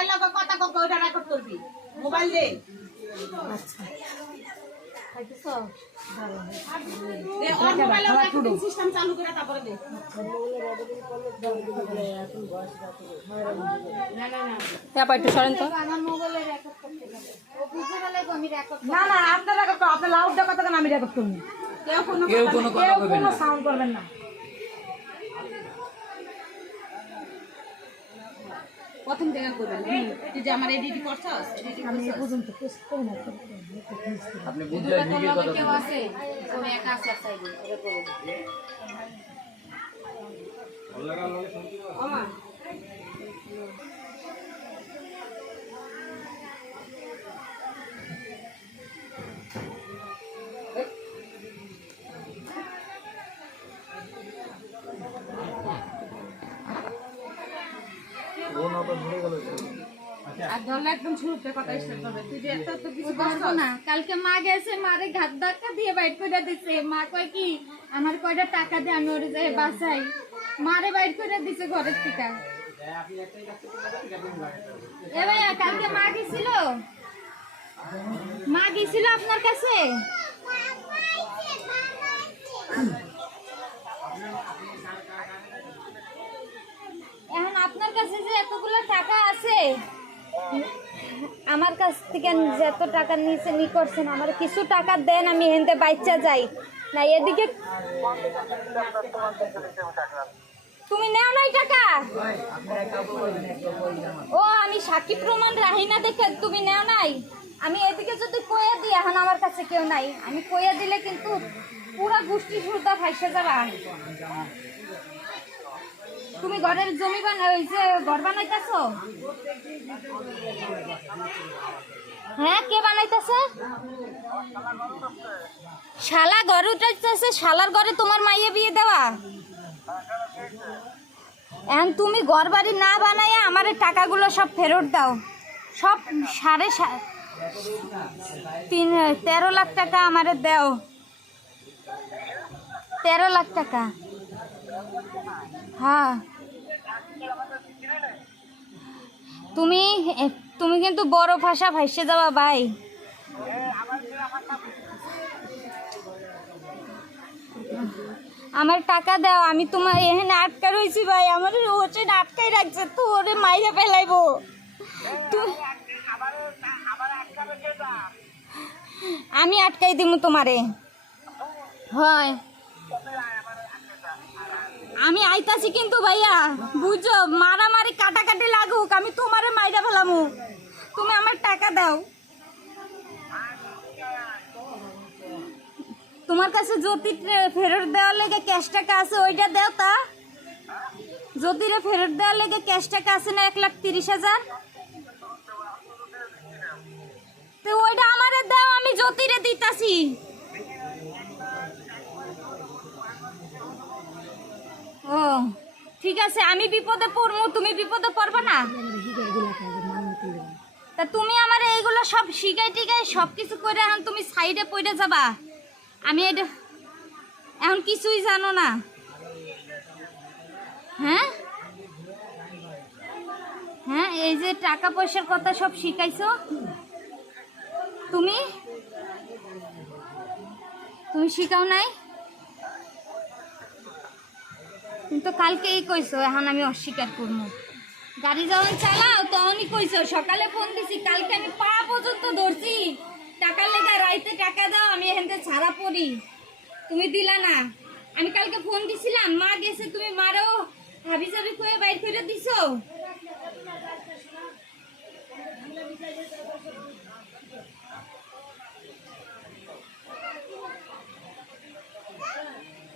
মায়ের লগে কথা কও ওটা রেকর্ড করবি মোবাইল দে আচ্ছা খাইতেছো দে ওর মোবাইলে রেকর্ডিং সিস্টেম চালু করে তারপরে দে না না না তারপর একটু সরেন তো আমার মোবাইলে রেকর্ড করতে হবে ও বুঝে গেলে আমি রেকর্ড না না আপনারা রেকর্ড করুন আপনি লাউডটা কথা কেন আমি রেকর্ড করব কেউ কোনো কেউ কোনো সাউন্ড করবেন না প্রথম থেকে করবেন তুই যে আমার এডিট করছস এডিট আমি পর্যন্ত পোস্ট করব না আপনি বুঝলে নিজের কথা কেউ আছে তুমি একা আছে সাইডে এটা করো আমা আর ধরলে একদম শুরুতে কথা স্টার্ট হবে তুই যে এত তো কিছু বলবো না কালকে মা গেছে মারে ঘাত ধাক্কা দিয়ে বাইট করে দিছে মা কয় কি আমার কয়টা টাকা দিয়ে আমি ওরে যাই বাসাই মারে বাইট করে দিছে ঘরের থেকে এ ভাইয়া কালকে মা গেছিল আপনার কাছে এখন আপনার কাছে যে এতগুলো টাকা আছে আমার কাছ থেকে যত টাকা নিয়েছে নি করছেন আমার কিছু টাকা দেন আমি হেনতে বাচ্চা যাই না এদিকে তুমি নেও নাই টাকা ও আমি সাক্ষী প্রমাণ রাহি না দেখে তুমি নেও নাই আমি এদিকে যদি কইয়া দিই এখন আমার কাছে কেউ নাই আমি কইয়া দিলে কিন্তু পুরা গোষ্ঠী সুরদা ফাইসে যাবা তুমি ঘরের জমি ওই যে ঘর বানাইতেছো হ্যাঁ কে বানাইতেছে শালা ঘর উঠাইতেছে শালার ঘরে তোমার মাইয়ে বিয়ে দেওয়া এখন তুমি ঘর বাড়ি না বানাইয়া আমার টাকাগুলো সব ফেরত দাও সব 13 লাখ টাকা আমারে দাও 13 লাখ টাকা হ্যাঁ তুমি কিন্তু বড় ভাষা ভাইসে যাবা ভাই আমার টাকা দাও আমি তোমার এখানে আটকা রয়েছি ভাই আমার হচ্ছে আটকাই রাখছে তো ওরে মাইরে ফেলাইবো আমি আটকাই দিব তোমারে হয় আমি আইতাছি কিন্তু ভাইয়া বুঝো মারামারি কাটাকাটি লাগুক আমি তোমারে মাইরা ফেলামু তুমি আমার টাকা দাও তোমার কাছে জ্যোতি ফেরত দেওয়ার লেগে ক্যাশ টাকা আছে ওইটা দাও তা জ্যোতিরে ফেরত দেওয়ার লেগে ক্যাশ টাকা আছে না 1,30,000 তো ওইটা আমারে দাও আমি জ্যোতিরে দিতাছি ও ঠিক আছে আমি বিপদে পড়বো তুমি বিপদে পড়বা না তা তুমি আমার এইগুলো সব শিখাই টিকাই সব কিছু করে এখন তুমি সাইডে পড়ে যাবা আমি এটা এখন কিছুই জানো না হ্যাঁ হ্যাঁ এই যে টাকা পয়সার কথা সব শিখাইছো তুমি শিখাও নাই তুমি তো কালকেই কইছো এখন আমি অস্বীকার করবো গাড়ি যখন চালাও তখনই কইছো সকালে ফোন দিছি কালকে আমি পা পর্যন্ত ধরছি টাকা লেগে রাইতে টাকা দাও আমি এখান ছাড়া পড়ি তুমি দিলা না আমি কালকে ফোন দিছিলাম মা গেছে তুমি মারও হাবি জাবি কয়ে বাইর করে দিছো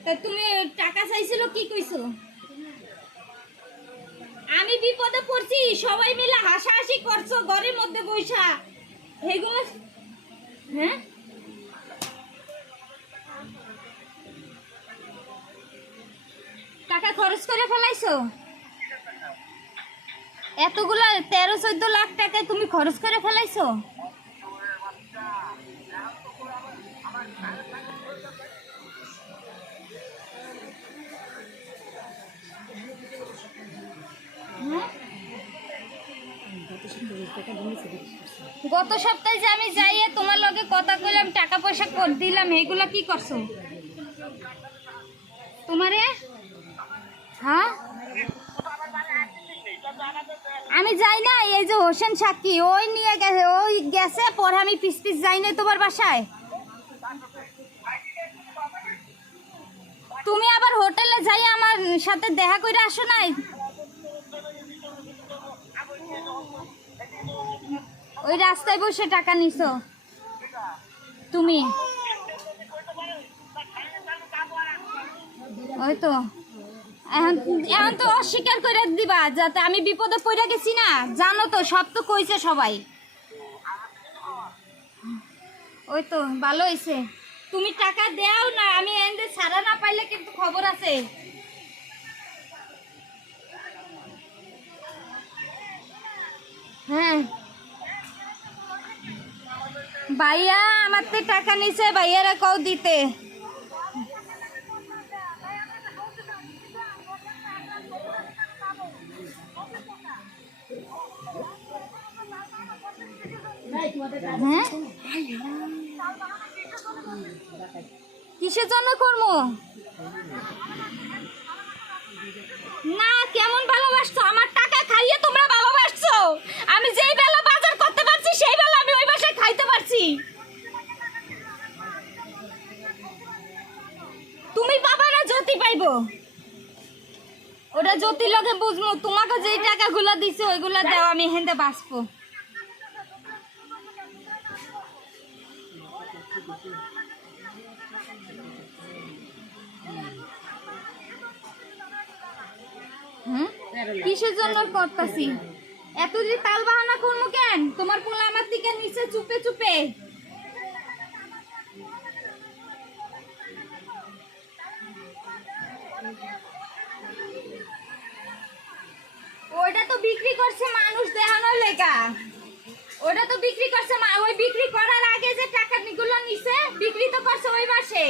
তা তুমি টাকা চাইছিল কি কইছো আমি বিপদে পড়ছি সবাই মিলে হাসাহাসি করছো ঘরের মধ্যে বইসা এগুলো হ্যাঁ টাকা খরচ করে ফেলাইছো এতগুলা 13-14 লাখ টাকা তুমি খরচ করে ফেলাইছো গত সপ্তাহে যে আমি যাইয়ে তোমার লগে কথা কইলাম, টাকা পয়সা কর দিলাম, এইগুলা কি করছো তোমারে? হ্যাঁ আমি যাই না, এই যে হোসেন সাক্ষী ওই নিয়ে গেছে, ওই গেছে পরে আমি পিস পিস যাই না তোমার বাসায়। তুমি আবার হোটেলে যাই আমার সাথে দেখা করে আসো নাই? ওই রাস্তায় বসে টাকা নিছো তুমি, ওই তো এখন এখন তো অস্বীকার করে দিবা, যাতে আমি বিপদে পড়ে গেছি না, জানো তো, সব তো কইছে সবাই। ওই তো ভালো হয়েছে, তুমি টাকা দেও না, আমি এনে ছাড়া না পাইলে কিন্তু খবর আছে। হ্যাঁ ভাইয়া আমার তো টাকা নিছে, ভাইয়ারা কও দিতে। হ্যাঁ কিসের জন্য করবো না? কেমন ভালোবাসছো? আমার টাকা খাইয়ে তোমরা ভালোবাসছো। আমি যেই বেলা বাজার করতে পারছি সেই বেলা আমি ওই বাসায় খাইতে পারছি। তুমি পাবা না, জ্যোতি পাইবো। ওটা জ্যোতি লগে বুঝবো, তোমাকে যেই টাকাগুলো দিছে ওইগুলো দাও, আমি হেন্দে বাঁচবো। কিসের জন্য করতেছি এত যে তাল বাহানা করবো কেন? তোমার পোলা আমার দিকে নিচে চুপে চুপে। ওইটা তো বিক্রি করছে মানুষ দেখানোর লেগা, ওটা তো বিক্রি করছে, ওই বিক্রি করার আগে যে টাকা গুলো নিছে বিক্রি তো করছে ওই মাসে।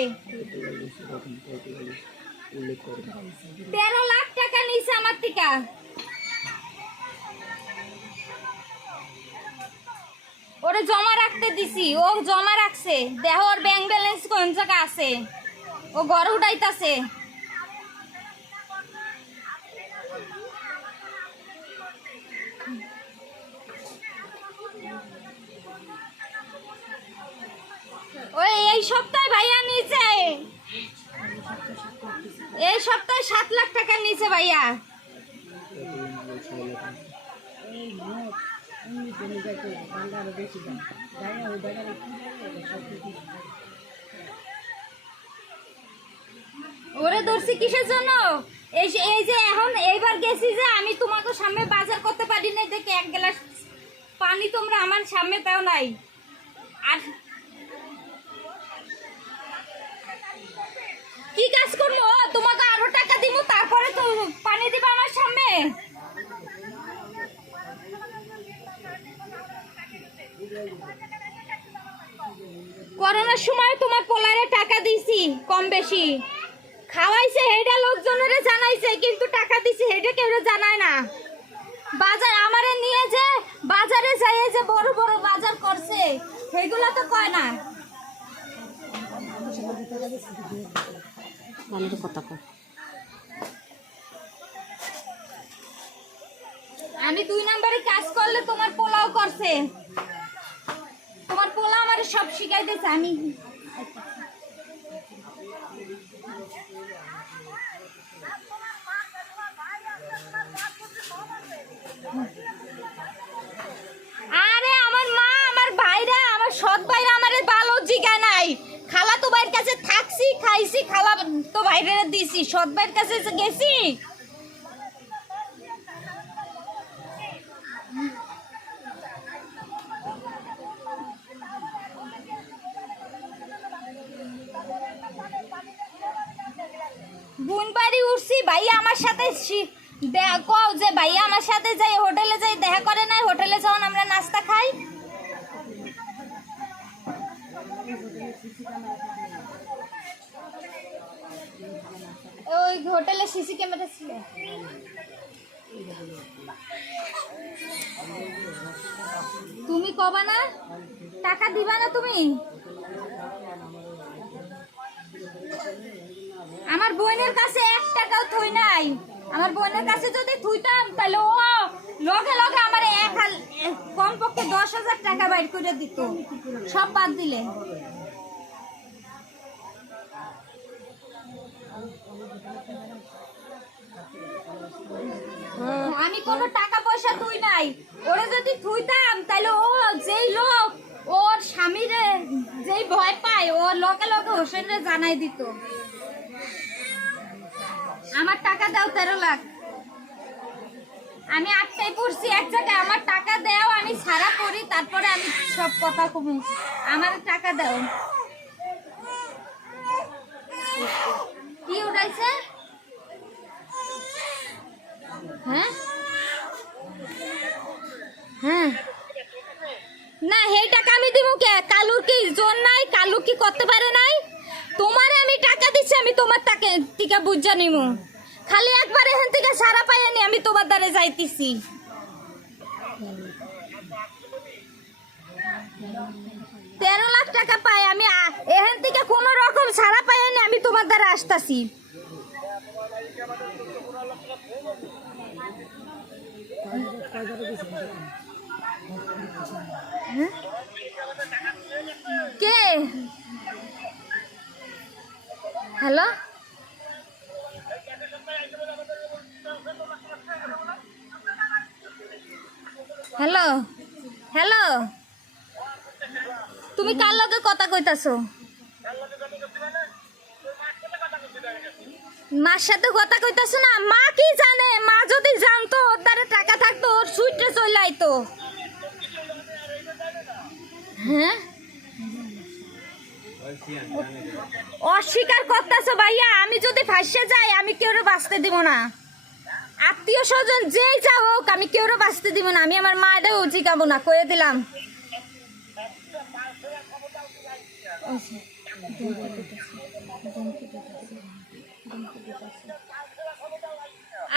13 লাখ টাকা নিছে আমার থেকে। ওরে জমা রাখতে দিছি, ও জমা রাখছে, দেহ ওর ব্যাংক ব্যালেন্স কোন জায়গা আছে, ও ঘর উঠাইতাছে। ওই এই সপ্তাহে ভাইয়া নিচে, এই সপ্তাহে 7 লাখ টাকা নিচে ভাইয়া। ওরে ধরছি কিসের জন্য? এই যে এখন এইবার গেছি যে আমি তোমাকে সামনে বাজার করতে পারি না দেখে 1 গ্লাস পানি তোমরা আমার সামনে তাও নাই। আর কি কাজ করবো? তোমাকে আরো টাকা দিব, তারপরে তো পানি দিবা আমার সামনে। করোনার সময় তোমার পোলারে টাকা দিছি কম বেশি, খাওয়াইছে হেডা লোকজনের জানাইছে, কিন্তু টাকা দিছি হেডা কেউ জানায় না। বাজার আমারে নিয়ে যে বাজারে যাই যে বড় বড় বাজার করছে সেগুলা তো কয় না। আমি 2 নম্বরে কাজ করলে তোমার পোলাও করছে, তোমার পোলা আমার সব শিখাইতেছে। আমি আরে আমার মা আমার ভাইরা আমার সৎ ভাইরা আমারে ভালো জিগা নাই। খালা তো ভাইয়ের কাছে থাকছি, খাইছি, খালা তো ভাইরা দিছি, সৎ ভাইয়ের কাছে গেছি। বোন বাড়ি উঠছি, ভাইয়া আমার সাথে কও যে ভাইয়া আমার সাথে যাই হোটেলে যাই দেখা করে নাই, হোটেলে যখন আমরা নাস্তা খাই। ওই হোটেলে সিসি ক্যামেরা ছিল। কবা না? টাকা দিবা না তুমি? আমার বোনের কাছে 1 টাকাও থই নাই। আমার বোনের কাছে যদি থুইতাম তাহলে ও লগে লগে আমার কমপক্ষে 10,000 টাকা বাইর করে দিত, সব বাদ দিলে। আমি কোনো টাকা পয়সা থুই নাই। ওরে যদি থুইতাম তাহলে ও যেই লোক ওর স্বামীরে যেই ভয় পায় ও লগে লগে হোসেনরে জানাই দিত। আমার টাকা দাও 13 লাখ। আমি 8টায় পড়ছি এক জায়গায়, আমার টাকা দাও, আমি ছাড়া করি, তারপরে আমি সব কথা কব। আমার টাকা দাও। কি উঠাইছে? হ্যাঁ হ্যাঁ না, সেই টাকা আমি দিব কে? কালুর কি জোর নাই? কালু কি করতে পারে নাই? তোমার আমি টাকা দিচ্ছি, আমি তোমার টাকা টিকা বুঝা নিব। খালি একবার এখান থেকে সারা পাইনি, আমি তোমার দ্বারে যাইতেছি। 13 লাখ টাকা পাই আমি, এখান থেকে কোনো রকম সারা পাইনি, আমি তোমার দ্বারা আসতেছি। কে? হ্যালো, হ্যালো, হ্যালো, তুমি কার লগে কথা কইতাছো? মার সাথে কথা কইতাছো না? মা কি জানে? মা যদি জানতো ওর দ্বারা টাকা থাকতো ওর সুইটে চলে আইতো। হ্যাঁ, অস্বীকার করতেছো ভাইয়া। আমি যদি ফাঁসে যাই আমি কেউরে বাঁচতে দিব না। আত্মীয় স্বজন যেই যা হোক আমি কেউরে বাঁচতে দিব না। আমি আমার মায়েরও জিগাবো না, কয়ে দিলাম।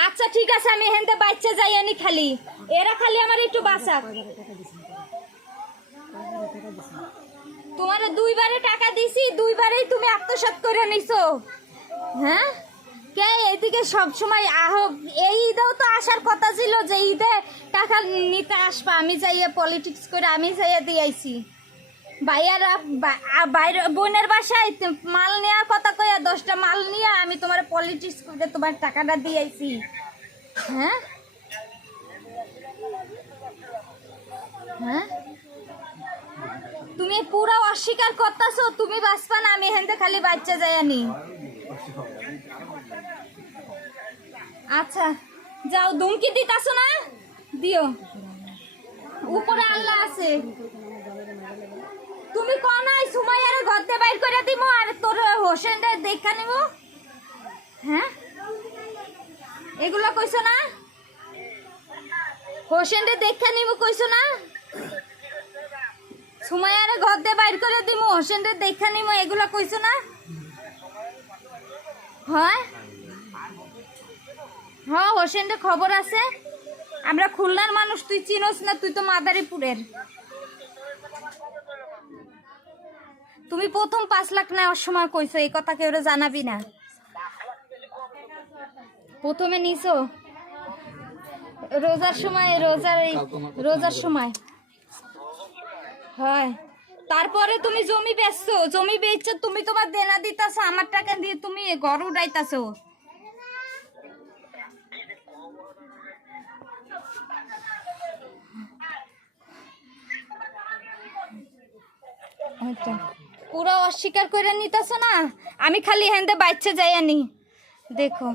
আচ্ছা ঠিক আছে, আমি হেনতে বাচ্চা যাই আনি। খালি এরা খালি আমার একটু বাঁচাক। তোমার 2বারে টাকা দিছি, 2বারেই তুমি আত্মসাৎ করে নিছো। হ্যাঁ, কে এইদিকে সব সময় আহো? এই ঈদেও তো আসার কথা ছিল যে ঈদে টাকা নিতে আসবা। আমি যাইয়া পলিটিক্স করে আমি যাইয়া দিয়ে আইছি। ভাইয়ারা বাইরে বোনের বাসায় মাল নেওয়ার কথা কইয়া 10টা মাল নিয়ে আমি তোমার পলিটিক্স করে তোমার টাকাটা দিয়ে আইছি। হ্যাঁ হ্যাঁ, তুমি পুরো অস্বীকার করতেছো। তুমি বাঁচবা না, আমি হেনতে খালি বাচ্চা যাইনি। আচ্ছা যাও, ধুমকি দিতাছো না? দিও, উপরে আল্লাহ আছে। তুমি কোন নাই সুমাইয়ারে ঘরতে বাইর করে দিব আর তোর হোসেনরে দেখা নিব? হ্যাঁ, এগুলো কইছো না? হোসেনরে দেখা নিব কইছো না? সুমাইয়ারে ঘরতে বাইর করে দিব, হোসেনরে দেখা নিব, এগুলো কইছো না? হয় হ্যাঁ, হোসেনরে খবর আছে। আমরা খুলনার মানুষ, তুই চিনোস না? তুই তো মাদারীপুরের। তুমি প্রথম 5 লাখ নেওয়ার সময় কইছো এই কথা কেউ জানাবি না। প্রথমে নিছো রোজার সময়, রোজার সময় হয়। তারপরে তুমি জমি বেচছো, জমি বেচছো, তুমি তোমার দেনা দিতাছো, আমার টাকা দিয়ে তুমি ঘর উড়াইতাছো। পুরো অস্বীকার করে নিতেছ না? আমি খালি হেন্দে বাচ্চা যাই আনি। দেখো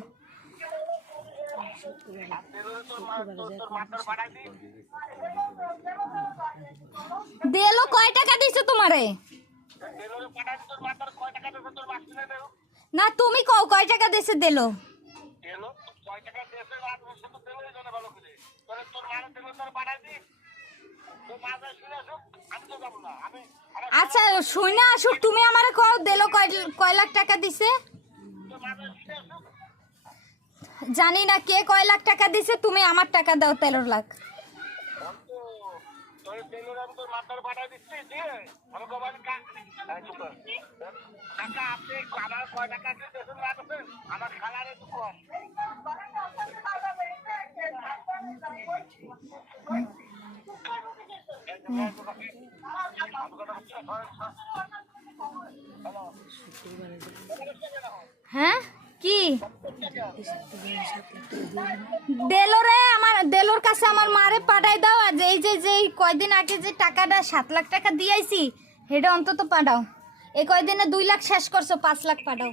দেলো কয় টাকা দিছো তোমারে? না তুমি কও কয় টাকা দিছে দেলো? আচ্ছা শুই না আসুক, তুমি আমারে কও দেলো কয় লাখ টাকা দিছে? জানি না কে কয় লাখ টাকা দিছে, তুমি আমার টাকা দাও 13 লাখ। হ্যাঁ কি দেলোরে আমার দেলোর কাছে আমার মারে পাঠাই দাও। আর যে কয়দিন আগে যে টাকাটা 7 লাখ টাকা দিয়েছি সেটা অন্তত পাঠাও। এই কয়দিনে 2 লাখ শেষ করছো, 5 লাখ পাঠাও।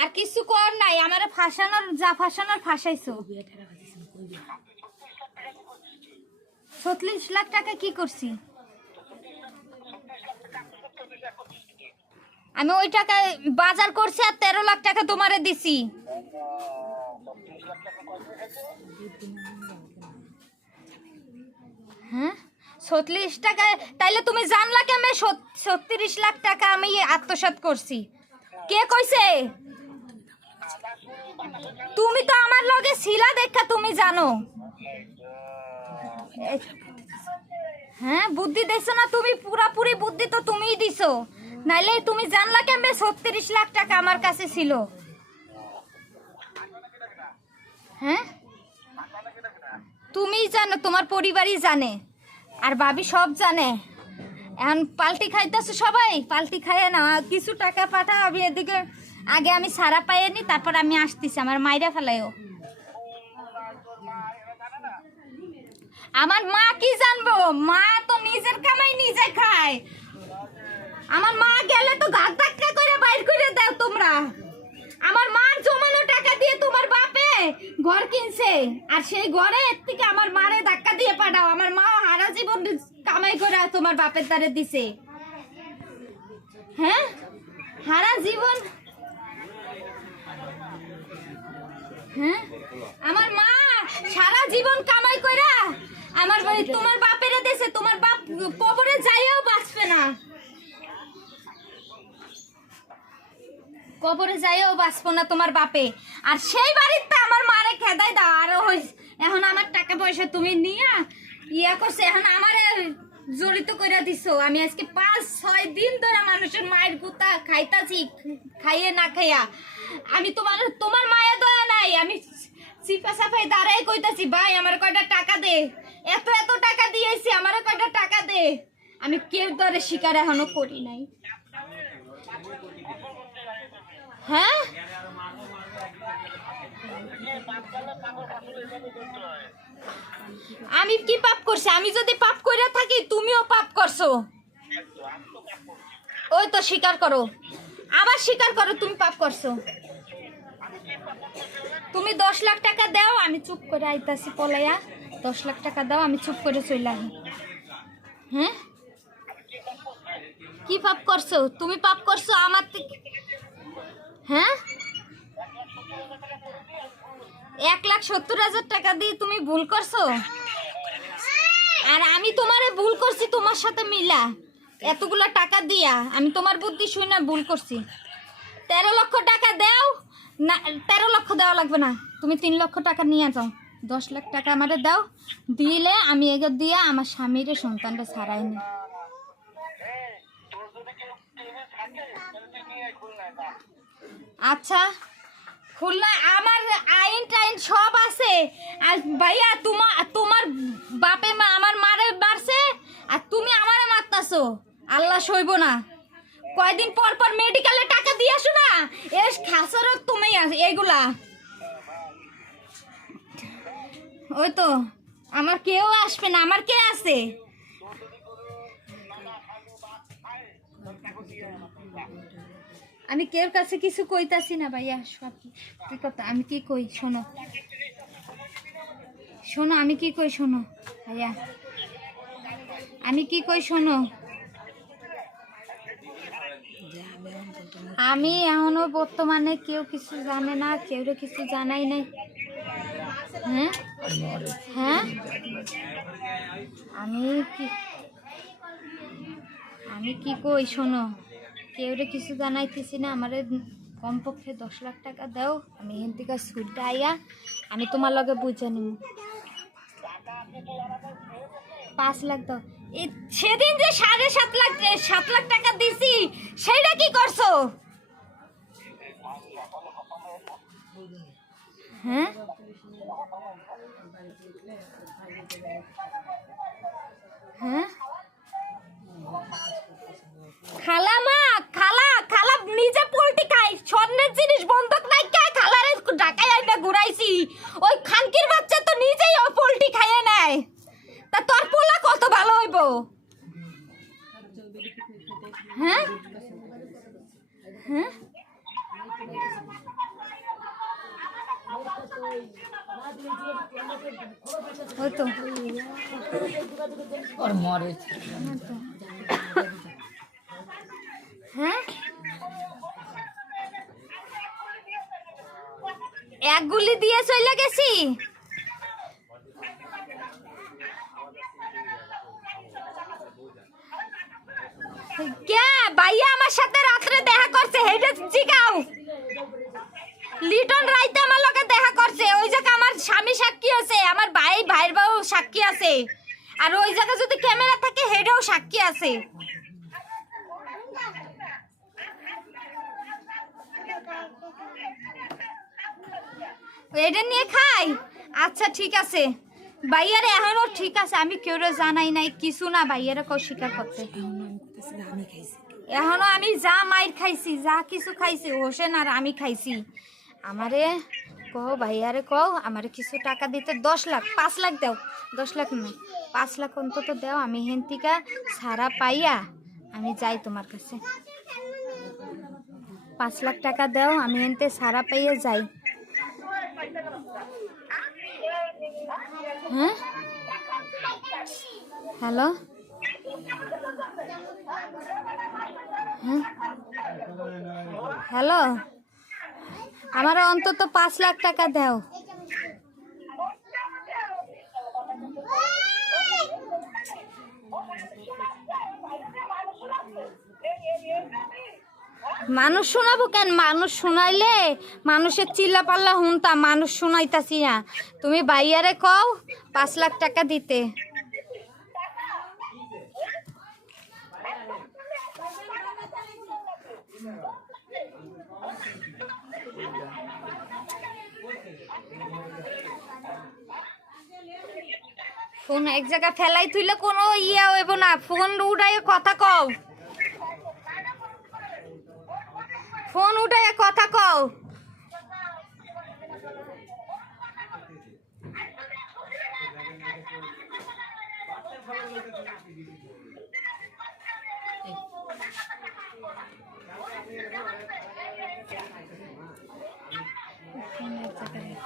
আর কিছু কর নাই, আমার ফাঁসানোর যা ফাঁসানোর ফাঁসাইছো। 36 লাখ টাকা কি করছি আমি? ওই টাকায় বাজার করছি আর 13 লাখ টাকা তোমারে দিছি। হ্যাঁ 36 টাকা, তাইলে তুমি জানলা কেমনে 36 লাখ টাকা আমি আত্মসাৎ করছি? কে কইছে? তুমি তো আমার লগে ছিলা দেখা তুমি জানো। হ্যাঁ বুদ্ধি দিছো না তুমি, পুরাপুরি বুদ্ধি তো তুমিই দিছো। নাইলে তুমি জানলা কেমনে 36 লাখ টাকা আমার কাছে ছিল? হ্যাঁ তুমি জানো, তোমার পরিবারই জানে, আর ভাবি সব জানে। এখন পাল্টি খাইতেছো সবাই, পাল্টি খাইয়ে না। কিছু টাকা পাঠাও, আমি এদিকে আগে আমি সারা পাইনি, তারপর আমি আসতেছি। আমার মাইরা ফেলাইও। আমার মা কি জানবো? মা তো নিজের কামাই নিজে খায়। আমার মা গেলে তো ঘাট ধাক্কা করে বাইর করে দাও তোমরা। আমার মার জমানো টাকা দিয়ে তোমার বাপে ঘর কিনছে, আর সেই ঘরে থেকে আমার মারে ধাক্কা দিয়ে পাঠাও। আমার মা সারা জীবন কামাই করে তোমার বাপের দ্বারে দিছে। হ্যাঁ সারা জীবন। হ্যাঁ আমার মা সারা জীবন কামাই কইরা আমার তোমার বাপেরে দেশে, তোমার বাপ কবরে যাইও বাঁচবে না, কবরে যাইও বাঁচবো না তোমার বাপে। আর সেই বাড়িতে আমার মারে খেদাই দাও। আর এখন আমার টাকা পয়সা তুমি নিয়া ইয়া করছে, এখন আমারে জড়িত করে দিছো। আমি আজকে 5-6 দিন ধরে মানুষের মায়ের গুতা খাইতাছি, খাইয়ে না খাইয়া। আমি তোমার মায়া দয়া নাই। আমি চিপা চাপাই দাঁড়াই কইতাছি, ভাই আমার কয়টা টাকা দে, এত টাকা দিয়েছি, আমার কয়টা টাকা দে। আমি কেউ ধরে শিকার এখনো করি নাই। হ্যাঁ আমি কি পাপ করছি? আমি যদি পাপ কইরা থাকি তুমিও পাপ করছো। ওই তো স্বীকার করো, আবার স্বীকার করো তুমি পাপ করছো। তুমি 10 লাখ টাকা দাও, আমি চুপ করে আইতাছি পলাইয়া। 10 লাখ টাকা দাও, আমি চুপ করে চলে আসি। হ্যাঁ কি পাপ করছো? তুমি পাপ করছো আমার থেকে। হ্যাঁ 1,70,000 টাকা দিয়ে তুমি ভুল করছো। আর আমি তোমারে ভুল করছি তোমার সাথে মিলা, এতগুলা টাকা দিয়া আমি তোমার বুদ্ধি শুনে ভুল করছি। 13 লক্ষ টাকা দাও না, 13 লক্ষ দেওয়া লাগবে না, তুমি 3 লক্ষ টাকা নিয়ে যাও। 10 লাখ টাকা আমারে দাও, দিলে আমি এগে দিয়া আমার স্বামীর সন্তানটা ছাড়াই নি। আচ্ছা খুলনা আমার আইন টাইন সব আছে। আর ভাইয়া তোমার বাপে মা আমার মারে মারছে, আর তুমি আমারে মারতাছো। আল্লাহ সইব না। কয়দিন পর পর মেডিকেলে টাকা দিয়ে আসো না, এর খাসরও তুমি এগুলা। ওই তো আমার কেউ আসবে না, আমার কে আছে? আমি কেউ কাছে কিছু কইতাছি না ভাইয়া, সব কি কথা। আমি কি কই শোনো, শোনো আমি কি কই শোনো ভাইয়া, আমি কি কই শোনো। আমি এখনো বর্তমানে কেউ কিছু জানে না, কেউ কিছু জানাই নাই। হ্যাঁ হ্যাঁ আমি কি কই শোনো, কেউ কিছু জানাইতেছি না। আমারে কমপক্ষে 10 লাখ টাকা দাও, আমি এখান থেকে ছুটে আইয়া আমি তোমার লগে বুঝে নিব। 5 লাখ দাও। সেদিন যে 7.5 লাখ টাকা দিছি সেইটা কি করছো? হ্যাঁ হ্যাঁ খালা নিজে পোল্ট্রি খাই, স্বর্ণের জিনিস বন্ধক নাই কে খালারে ঢাকায় আইনা ঘুরাইছি। ওই খানকির বাচ্চা তো নিজেই ও পোল্ট্রি খাইয়ে নেয়, তা তোর পোলা কত ভালো হইব? হ্যাঁ হ্যাঁ ওই তো और मरे হ্যাঁ এক গুলি দিয়ে চলে গেছি। কে ভাইয়া আমার সাথে রাত্রে দেখা করছে হেডে জিগাও। লিটন রাইতে আমার লগে দেখা করছে, ওই জায়গা আমার স্বামী সাক্ষী আছে, আমার ভাইয়ের বউ সাক্ষী আছে, আর ওই জায়গা যদি ক্যামেরা থাকে হেডেও সাক্ষী আছে। এটা নিয়ে খাই, আচ্ছা ঠিক আছে ভাইয়ারে এখনো ঠিক আছে, আমি কেউ জানাই নাই কিছু না, ভাইয়ারে কেউ স্বীকার করতে। এখনো আমি যা মাইর খাইছি, যা কিছু খাইছি হোসেন আর আমি খাইছি। আমারে কও ভাইয়ারে কও আমারে কিছু টাকা দিতে, 10 লাখ 5 লাখ দাও, 10 লাখ না 5 লাখ অন্তত দাও, আমি হেন্তিকা সারা পাইয়া আমি যাই তোমার কাছে। 5 লাখ টাকা দাও, আমি হেনতে সারা পাইয়া যাই। হ্যাঁ হ্যালো হ্যাঁ হ্যালো আমার অন্তত 5 লাখ টাকা দাও। মানুষ শোনাবো কেন? মানুষ শোনাইলে মানুষের চিল্লা পাল্লা শুনতাম, মানুষ শোনাইতাছি না। তুমি ভাইয়ারে কও 5 লাখ টাকা দিতে। ফোন এক জায়গা ফেলাই থইলে কোনো ইয়া হইব না, ফোন উঠাইয়ে কথা কও, ফোন উঠাইয়ে কথা কও। ফোন এক জায়গায়